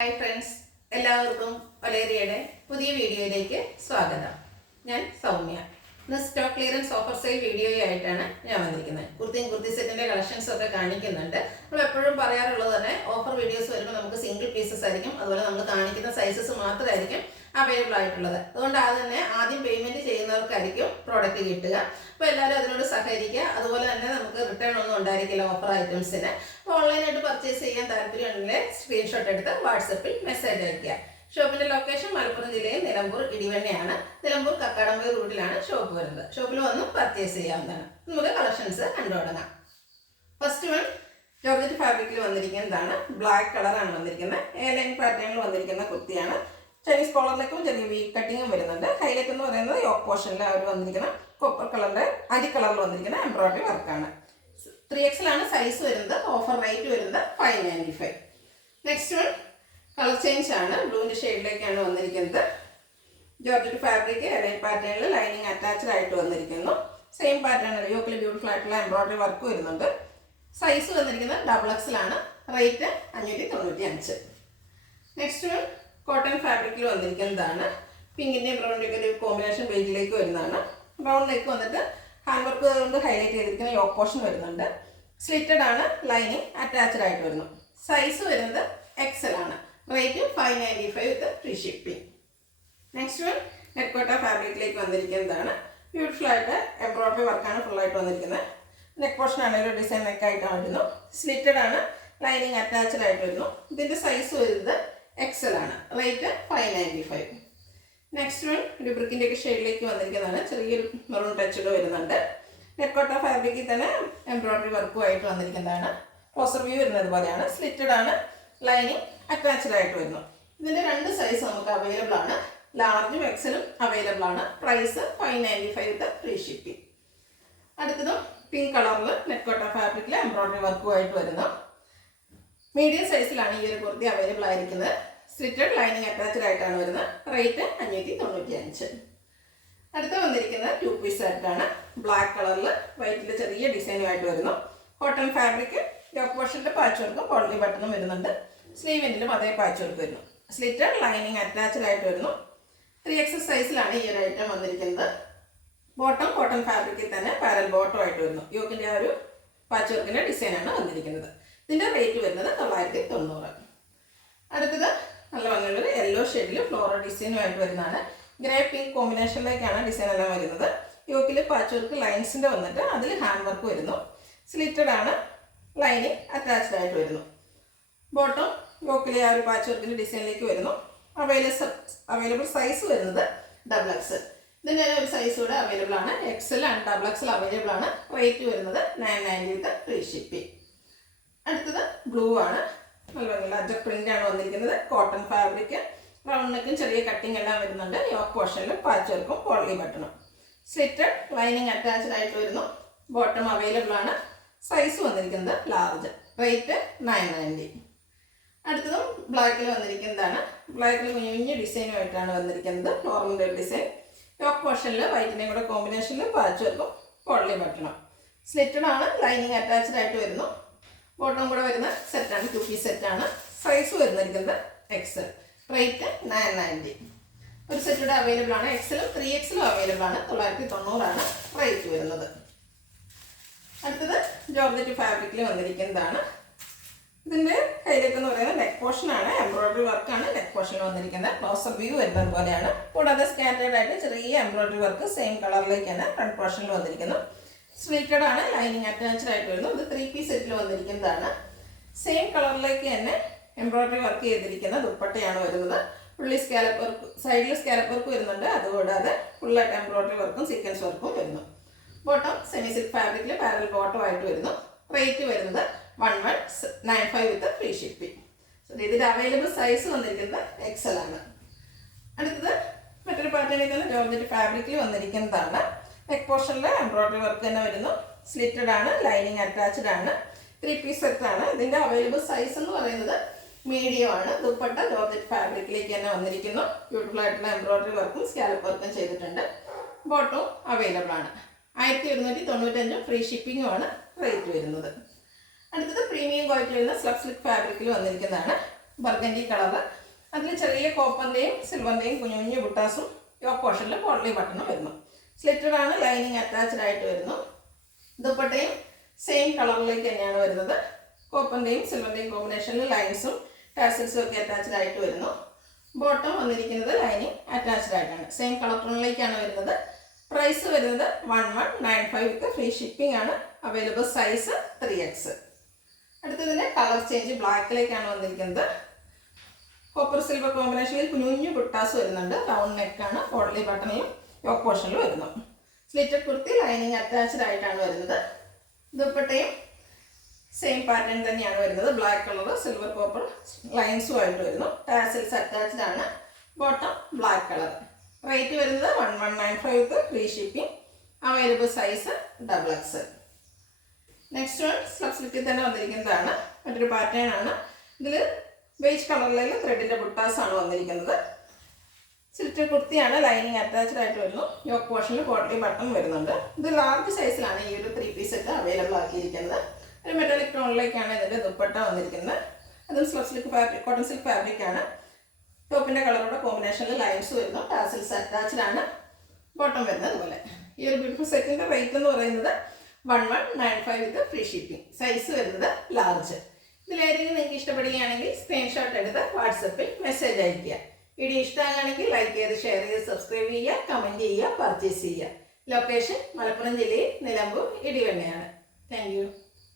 Hi friends, എല്ലാവർക്കും വലേറിയയുടെ പുതിയ വീഡിയോയിലേക്ക് സ്വാഗതം. ഞാൻ സൗമ്യ. ഇന്ന് സ്റ്റോക്ക് ക്ലിയറൻസ് ഓഫർ സെയിൽ വീഡിയോയായിട്ടാണ് ഞാൻ വന്നിരിക്കുന്നത്. കുർത്തി സെറ്റിന്റെ കളക്ഷൻസ് ഒക്കെ കാണിക്കുന്നുണ്ട്. നമ്മൾ എപ്പോഴും പറയാറുള്ളത് തന്നെ ഓഫർ വീഡിയോസ് വരുമ്പോൾ നമുക്ക് സിംഗിൾ പീസസ് ആയിരിക്കും, അതുപോലെ നമ്മൾ കാണിക്കുന്ന സൈസസ് മാത്രമായിരിക്കും അവൈലബിൾ ആയിട്ടുള്ളത്. അതുകൊണ്ട് അത് തന്നെ ആദ്യം പേയ്മെന്റ് ചെയ്യുന്നവർക്കായിരിക്കും പ്രോഡക്റ്റ് കിട്ടുക. അപ്പോൾ എല്ലാവരും അതിനോട് സഹകരിക്കുക. അതുപോലെ തന്നെ നമുക്ക് റിട്ടേൺ ഒന്നും ഉണ്ടായിരിക്കില്ല ഓഫർ ഐറ്റംസിന്. അപ്പോൾ ഓൺലൈനായിട്ട് പർച്ചേസ് ചെയ്യാൻ താല്പര്യമുണ്ടെങ്കിൽ സ്ക്രീൻഷോട്ട് എടുത്ത് വാട്സപ്പിൽ മെസ്സേജ് അയയ്ക്കുക. ഷോപ്പിന്റെ ലൊക്കേഷൻ മലപ്പുറം ജില്ലയിൽ നിലമ്പൂർ ഇടിവണ്ണയാണ്. നിലമ്പൂർ കക്കാടംപൊയിൽ റൂട്ടിലാണ് ഷോപ്പ് വരുന്നത്. ഷോപ്പിൽ വന്ന് പർച്ചേസ് ചെയ്യാവുന്നതാണ്. നമുക്ക് കളക്ഷൻസ് കണ്ടു തുടങ്ങാം. ഫസ്റ്റ് വൺ ജോർജറ്റ് ഫാബ്രിക്കിൽ വന്നിരിക്കുന്നതാണ്. ബ്ലാക്ക് കളറാണ് വന്നിരിക്കുന്നത്. എ ലൈൻ പാറ്റേണിൽ വന്നിരിക്കുന്ന കുർത്തിയാണ്. ചൈനീസ് കോളറിലേക്കും ചെറിയ വി കട്ടിങ്ങും വരുന്നുണ്ട്. ഹൈലൈറ്റ് എന്ന് പറയുന്നത് യോക്ക് പോർഷനിൽ അവർ വന്നിരിക്കുന്ന കോപ്പർ കളറിന്റെ അരി കളറിൽ വന്നിരിക്കുന്ന എംബ്രോയിഡറി വർക്കാണ്. 3XL ആണ് സൈസ് വരുന്നത്. ഓഫർ റേറ്റ് വരുന്നത് 595. നെക്സ്റ്റ് വൺ കളർ ചേഞ്ച് ആണ്. ബ്ലൂവിൻ്റെ ഷെയ്ഡിലേക്കാണ് വന്നിരിക്കുന്നത്. ജോർജറ്റ് ഫാബ്രിക് ലൈൻ പാറ്റേണിൽ ലൈനിങ് അറ്റാച്ച്ഡ് ആയിട്ട് വന്നിരിക്കുന്നു. സെയിം പാറ്റേണിൽ യോക്കിൽ ബ്യൂട്ടിഫുൾ ആയിട്ടുള്ള എംബ്രോയിഡറി വർക്ക് വരുന്നുണ്ട്. സൈസ് വന്നിരിക്കുന്നത് XXL ആണ്. റേറ്റ് 595. നെക്സ്റ്റ് വൺ കോട്ടൺ ഫാബ്രിക്കിൽ വന്നിരിക്കുന്നതാണ്. പിങ്കിൻ്റെയും ബ്രൗണിൻ്റെയും ഒരു കോമ്പിനേഷൻ പേജിലേക്ക് വരുന്നതാണ്. ബ്രൗണിലേക്ക് വന്നിട്ട് ഹാൻഡ് വർക്ക് കൊണ്ട് ഹൈലൈറ്റ് ചെയ്തിരിക്കുന്ന യോക്ക് പോർഷൻ വരുന്നുണ്ട്. സ്ലിറ്റഡ് ആണ്. ലൈനിങ് അറ്റാച്ച്ഡ് ആയിട്ട് വരുന്നു. സൈസ് വരുന്നത് XL ആണ്. Rate 595 with free shipping. Next one നെക്കോട്ട ഫാബ്രിക്കിലേക്ക് വന്നിരിക്കുന്നതാണ്. ബ്യൂട്ടിഫുൾ ആയിട്ട് എംബ്രോയിഡറി വർക്കാണ് ഫുള്ളായിട്ട് വന്നിരിക്കുന്നത്. നെക്ക് പോർഷൻ ആണെങ്കിലും ഡിസൈൻ നെക്കായിട്ടാണ് വരുന്നു. സ്ലിറ്റഡ് ആണ്. ലൈനിങ് അറ്റാച്ച്ഡ് ആയിട്ട് വരുന്നു. ഇതിൻ്റെ സൈസ് വരുന്നത് XL ആണ്. റേറ്റ് 595. നെക്സ്റ്റ് വൺ ഒരു ബ്രിക്കിൻ്റെ ഒക്കെ ഷെയ്ഡിലേക്ക് വന്നിരിക്കുന്നതാണ്. ചെറിയൊരു മെറൂൺ ടച്ചുകൾ വരുന്നുണ്ട്. നെക്കോട്ട ഫാബ്രിക്കിൽ തന്നെ എംബ്രോയിഡറി വർക്കുമായിട്ട് വന്നിരിക്കുന്നതാണ്. ക്ലോസർ വ്യൂ വരുന്നത് പോലെയാണ്. സ്ലിറ്റഡ് ആണ്. ലൈനിങ് അറ്റാച്ച്ഡ് ആയിട്ട് വരുന്നു. ഇതിൻ്റെ രണ്ട് സൈസ് നമുക്ക് അവൈലബിൾ ആണ്. ലാർജും എക്സലും അവൈലബിൾ ആണ്. Price 595 with free shipping. അടുത്തതും പിങ്ക് കളറിൽ നെക്കോട്ട ഫാബ്രിക്കിൽ എംബ്രോയിഡറി വർക്കുമായിട്ട് വരുന്നു. മീഡിയം സൈസിലാണ് ഈ ഒരു കുർത്തി അവൈലബിൾ ആയിരിക്കുന്നത്. സ്ലിറ്റഡ് ലൈനിങ് അറ്റാച്ച്ഡ് ആയിട്ടാണ് വരുന്നത്. റേറ്റ് 595. അടുത്ത വന്നിരിക്കുന്നത് 2 പീസ് സെറ്റാണ്. ബ്ലാക്ക് കളറിൽ വൈറ്റിൽ ചെറിയ ഡിസൈനുമായിട്ട് വരുന്നു. കോട്ടൺ ഫാബ്രിക് യോക്ക് പോർഷനിൽ പാച്ച് വർക്കും പോളി ബട്ടണും വരുന്നുണ്ട്. സ്ലീവിൻ്റിലും അതേ പാച്ച് വർക്ക് വരുന്നു. സ്ലിറ്റഡ് ലൈനിങ് അറ്റാച്ച്ഡ് ആയിട്ട് വരുന്നു. 3XL സൈസിലാണ് ഈ ഒരു ഐറ്റം വന്നിരിക്കുന്നത്. ബോട്ടം കോട്ടൺ ഫാബ്രിക്കിൽ തന്നെ പാരൽ ബോട്ടം ആയിട്ട് വരുന്നു. യോക്കിൻ്റെ ആ ഒരു പാച്ച് വർക്കിൻ്റെ ഡിസൈനാണ് വന്നിരിക്കുന്നത്. ഇതിൻ്റെ റേറ്റ് വരുന്നത് 990. അടുത്തത് നല്ല ഭംഗിയുള്ളൊരു യെല്ലോ ഷെയ്ഡിൽ ഫ്ലോറൽ ഡിസൈനുമായിട്ട് വരുന്നതാണ്. ഗ്രേ പിങ്ക് കോമ്പിനേഷനിലേക്കാണ് ഡിസൈൻ എല്ലാം വരുന്നത്. യോക്കിൽ പാച്ച് വർക്ക് ലൈൻസിൻ്റെ വന്നിട്ട് അതിൽ ഹാൻഡ് വർക്ക് വരുന്നു. സ്ലിറ്റഡ് ആണ്. ലൈനിങ് അറ്റാച്ച്ഡ് ആയിട്ട് വരുന്നു. ബോട്ടം യോക്കിലെ ആ ഒരു പാച്ച് വർക്കിൻ്റെ ഡിസൈനിലേക്ക് വരുന്നു. അവൈലബിൾ സൈസ് വരുന്നത് XXL. ഇതിൻ്റെ ഒരു സൈസ് കൂടെ അവൈലബിൾ ആണ്. XL ആൻഡ് XXL അവൈലബിൾ ആണ്. റേറ്റ് വരുന്നത് 990 വിത്ത് ഫ്രീ ഷിപ്പിംഗ്. അടുത്തത് ബ്ലൂ ആണ്. നല്ല ഭംഗിയുള്ള അജക് പ്രിന്റ് ആണ് വന്നിരിക്കുന്നത്. കോട്ടൺ ഫാബ്രിക് റൗണ്ട് നെക്കും ചെറിയ കട്ടിങ് എല്ലാം വരുന്നുണ്ട്. യോക്ക് പോർഷനിൽ പാച്ച് വർക്കും പോളി ബട്ടണും. സ്ലിറ്റഡ് ലൈനിങ് അറ്റാച്ച്ഡ് ആയിട്ട് വരുന്നു. ബോട്ടം അവൈലബിൾ ആണ്. സൈസ് വന്നിരിക്കുന്നത് ലാർജ്. റേറ്റ് 990. അടുത്തതും ബ്ലാക്കിൽ വന്നിരിക്കുന്നതാണ്. ബ്ലാക്കിൽ കുഞ്ഞു ഡിസൈനുമായിട്ടാണ് വന്നിരിക്കുന്നത്. ഫ്ലോറിൻ്റെ ഡിസൈൻ. യോക്ക് പോർഷനിൽ വൈറ്റിൻ്റെയും കൂടെ കോമ്പിനേഷനിൽ പാച്ച് വർക്കും പോളി ബട്ടണും. സ്ലിറ്റഡ് ആണ്. ലൈനിങ് അറ്റാച്ച്ഡ് ആയിട്ട് വരുന്നു. ബോട്ടം കൂടെ വരുന്ന സെറ്റാണ്. 2 പീസ് സെറ്റാണ്. സൈസ് വരുന്നിരിക്കുന്നത് XL. റേറ്റ് 990. ഒരു സെറ്റ് അവൈലബിൾ ആണ്. XLും 3XLും അവൈലബിൾ ആണ്. 990 ആണ് റേറ്റ് വരുന്നത്. അടുത്തത് ജോർജറ്റ് ഫാബ്രിക്കിൽ വന്നിരിക്കുന്നതാണ്. ഇതിൻ്റെ ഹൈലൈറ്റ് എന്ന് പറയുന്നത് നെക്ക് പോർഷൻ ആണ്. എംബ്രോയിഡറി വർക്കാണ് നെക്ക് പോർഷനിൽ വന്നിരിക്കുന്നത്. ക്ലോസർ വ്യൂ വരുന്നത് പോലെയാണ്. കൂടാതെ സ്കാറ്റേർഡ് ആയിട്ട് ചെറിയ എംബ്രോയിഡറി വർക്ക് സെയിം കളറിലേക്കാണ് ഫ്രണ്ട് പോർഷനിൽ വന്നിരിക്കുന്നത്. സ്ലിറ്റഡ് ആണ്. ലൈനിങ് അറ്റാച്ച്ഡ് ആയിട്ട് വരുന്നു. ഇത് 3 പീസ് സെറ്റിൽ വന്നിരിക്കുന്നതാണ്. സെയിം കളറിലേക്ക് തന്നെ എംബ്രോയിഡറി വർക്ക് ചെയ്തിരിക്കുന്ന ദുപ്പട്ടയാണ് വരുന്നത്. പുള്ളി സ്കാലപ്പ് വർക്ക്, സൈഡിൽ സ്കാലപ്പ് വർക്ക് വരുന്നുണ്ട്. അതുകൂടാതെ ഫുള്ളായിട്ട് എംബ്രോയിഡറി വർക്കും സീക്വൻസ് വർക്കും വരുന്നു. ബോട്ടം സെമി സിൽക്ക് ഫാബ്രിക്കിൽ പാരൽ ബോട്ടം ആയിട്ട് വരുന്നു. റേറ്റ് വരുന്നത് 1195 വിത്ത് ഫ്രീ ഷിപ്പിംഗ്. ഇതിൻ്റെ അവൈലബിൾ സൈസ് വന്നിരിക്കുന്നത് XL ആണ്. അടുത്തത് മറ്റൊരു പാറ്റേണിൽ തന്നെ ജോർജറ്റ് ഫാബ്രിക്കിൽ വന്നിരിക്കുന്നതാണ്. നെക്ക് പോർഷനിൽ എംബ്രോയിഡറി വർക്ക് തന്നെ വരുന്നു. സ്ലിറ്റഡ് ആണ്. ലൈനിങ് അറ്റാച്ച്ഡ് ആണ്. 3 പീസ് സെറ്റാണ്. ഇതിൻ്റെ അവൈലബിൾ സൈസ് എന്ന് പറയുന്നത് മീഡിയം ആണ്. ദുപ്പട്ട ജോർജറ്റ് ഫാബ്രിക്കിലേക്ക് തന്നെ വന്നിരിക്കുന്നു. ബ്യൂട്ടിഫുൾ ആയിട്ടുള്ള എംബ്രോയിഡറി വർക്കും സ്കാലപ്പ് വർക്കും ചെയ്തിട്ടുണ്ട്. ബോട്ടവും അവൈലബിൾ ആണ്. 1195 ഫ്രീ ഷിപ്പിങ്ങുമാണ് റേറ്റ് വരുന്നത്. അടുത്തത് പ്രീമിയം ക്വാളിറ്റി വരുന്ന സ്ലബ് സിൽക്ക് ഫാബ്രിക്കിൽ വന്നിരിക്കുന്നതാണ്. Burgundy colour. അതിൽ ചെറിയ കോപ്പറിൻ്റെയും സിൽവറിൻ്റെയും കുഞ്ഞു കുഞ്ഞു ബുട്ടാസും യോക്ക് പോർഷനിൽ പോട്ട്ലി ബട്ടണും വരുന്നു. സ്ലിറ്റഡ് ആണ്, ലൈനിങ് അറ്റാച്ച്ഡ് ആയിട്ട് വരുന്നു. ദുപ്പട്ടയും സെയിം കളറിലേക്ക് തന്നെയാണ് വരുന്നത്. കോപ്പറിൻ്റെയും സിൽവറിൻ്റെയും കോമ്പിനേഷനിൽ ലൈൻസും ടാസിൽസും ഒക്കെ അറ്റാച്ച്ഡ് ആയിട്ട് വരുന്നു. ബോട്ടം വന്നിരിക്കുന്നത് ലൈനിങ് അറ്റാച്ച്ഡ് ആയിട്ടാണ്, സെയിം കളർ ടോണിലേക്കാണ് വരുന്നത്. പ്രൈസ് വരുന്നത് 1195 വിത്ത് ഫ്രീ ഷിപ്പിംഗ് ആണ്. Available size 3X. അടുത്തതിൻ്റെ കളർ ചേഞ്ച് ബ്ലാക്കിലേക്കാണ് വന്നിരിക്കുന്നത്. കോപ്പർ സിൽവർ കോമ്പിനേഷനിൽ കുഞ്ഞു കുഞ്ഞു ബുട്ടാസ് വരുന്നുണ്ട്. റൗണ്ട് നെക്കാണ്, പോട്ട്ലി ബട്ടണിലും യോക്ക് പോർഷനിലും വരുന്നു. സ്ലിറ്റഡ് കുർത്തി ലൈനിങ് അറ്റാച്ച്ഡ് ആയിട്ടാണ് വരുന്നത്. ദുപ്പട്ടയും സെയിം പാറ്റേൺ തന്നെയാണ് വരുന്നത്. ബ്ലാക്ക് കളർ സിൽവർ കോപ്പർ ലൈൻസും ആയിട്ട് വരുന്നു. ടാസൽസ് അറ്റാച്ച്ഡ് ആണ്. Bottom black colour. റേറ്റ് വരുന്നത് 1195 with free shipping. Available size XXL. Next one slub സ്ലിറ്റിൽ തന്നെ വന്നിരിക്കുന്നതാണ്. മറ്റൊരു പാറ്റേൺ ആണ്. ഇതിൽ ബേജ് കളറിലുള്ള ത്രെഡിൻ്റെ ബുട്ടാസാണ് വന്നിരിക്കുന്നത്. സ്ലിറ്റഡ് കുർത്തിയാണ്, ലൈനിങ് അറ്റാച്ച്ഡ് ആയിട്ട് വരുന്നു. യോക്ക് പോർഷനിൽ പോട്ട്ലി ബട്ടൺ വരുന്നുണ്ട്. ഇത് ലാർജ് സൈസിലാണ് ഈ ഒരു 3 പീസ് സെറ്റ് അവൈലബിൾ ആക്കിയിരിക്കുന്നത്. ഒരു മെറ്റാലിക് ടോണിലേക്കാണ് ഇതിൻ്റെ ദുപ്പട്ട വന്നിരിക്കുന്നത്. അതും slub silk fabric, cotton silk fabric ആണ്. ടോപ്പിൻ്റെ കളറുടെ കോമ്പിനേഷനിൽ ലൈൻസ് വരുന്നു. ടാസിൽസ് അറ്റാച്ച്ഡ് ആണ്. ബോട്ടം വരുന്നത് അതുപോലെ. ഈ ഒരു ബ്യൂട്ടിഫുൾ സെറ്റിൻ്റെ റേറ്റ് എന്ന് പറയുന്നത് 1195 വിത്ത് ഫ്രീ ഷിപ്പിംഗ്. സൈസ് വരുന്നത് ലാർജ്. ഇതിലേതെങ്കിലും നിങ്ങൾക്ക് ഇഷ്ടപ്പെടുകയാണെങ്കിൽ സ്ക്രീൻഷോട്ട് എടുത്ത് വാട്സപ്പിൽ മെസ്സേജ് അയയ്ക്കുക. വീഡിയോ ഇഷ്ടമാകുകയാണെങ്കിൽ ലൈക്ക് ചെയ്ത്, ഷെയർ ചെയ്ത്, സബ്സ്ക്രൈബ് ചെയ്യുക, കമൻറ്റ് ചെയ്യുക, പർച്ചേസ് ചെയ്യുക. ലൊക്കേഷൻ മലപ്പുറം ജില്ലയിൽ നിലമ്പൂർ ഇടിവണ്ണയാണ്. Thank you.